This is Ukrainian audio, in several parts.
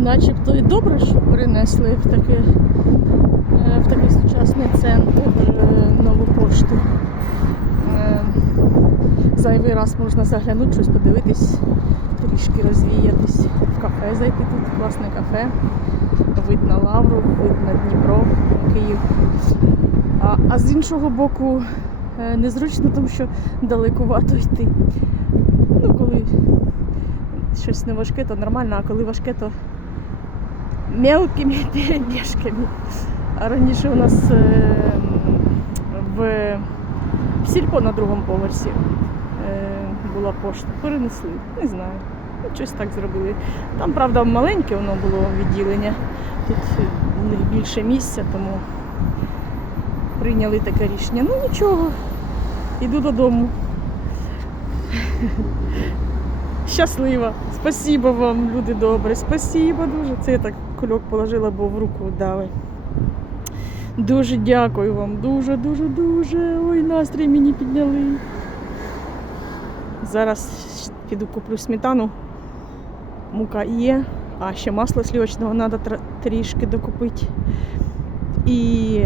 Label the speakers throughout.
Speaker 1: начебто і добре, що перенесли в таке, е, в такий сучасний центр е, нову пошту. Е, Зайвий раз можна заглянути, щось подивитись, трішки розвіятись. В кафе зайти тут класне кафе. Вид на лавру, вид на Дніпро, Київ. А, а з іншого боку, незручно, тому що далекувато йти. Ну, коли щось не важке, то нормально, а коли важке, то мелкими перебіжками. А раніше у нас е, в сільпо на другому поверсі е, була пошта. Перенесли, не знаю. Ну, щось так зробили. Там, правда, маленьке воно було відділення. Тут в них більше місця, тому прийняли таке рішення. Ну нічого, іду додому. Щаслива. Спасибо вам, люди добрі. Спасибо дуже. Це я так кульок положила, бо в руку дали. Дуже дякую вам. Дуже, дуже, дуже. Ой, настрій мені підняли. Зараз піду куплю сметану. Мука є, а ще масло сливочного треба трішки докупити. І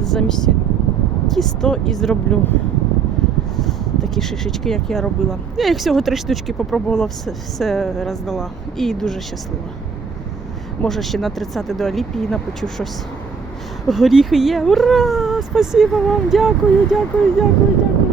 Speaker 1: замісю тісто і зроблю такі шишечки, як я робила. Я їх всього три штучки попробувала, все, все роздала. І дуже щаслива. Може ще на 30 до Аліпії напечу щось. Горіхи є. Ура! Спасибо вам! Дякую, дякую, дякую, дякую.